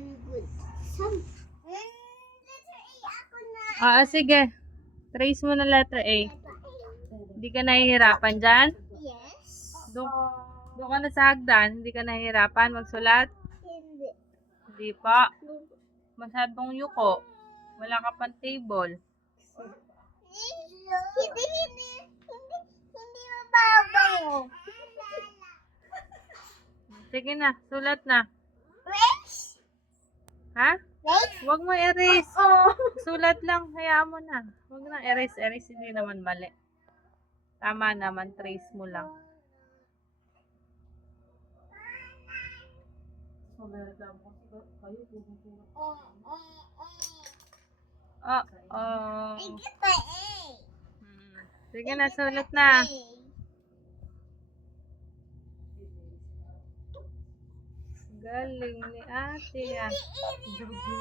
very good. Some. Letter A ako na. Sige. Trace mo na letter A. Hindi ka nahihirapan dyan? Yes. Doon ka na sa hagdan. Hindi ka nahihirapan magsulat? Hindi. Hindi pa. Masyadong yuko. Wala ka pang table. Hindi mababaw. Sige na, sulat na. Race? Ha? Race? Huwag mo erase. Oh. Sulat lang, hayaan mo na. Huwag na erase, hindi naman mali. Tama naman, trace mo lang. I get my A. Sige na, sulat na. Galing ni ate. Hindi A.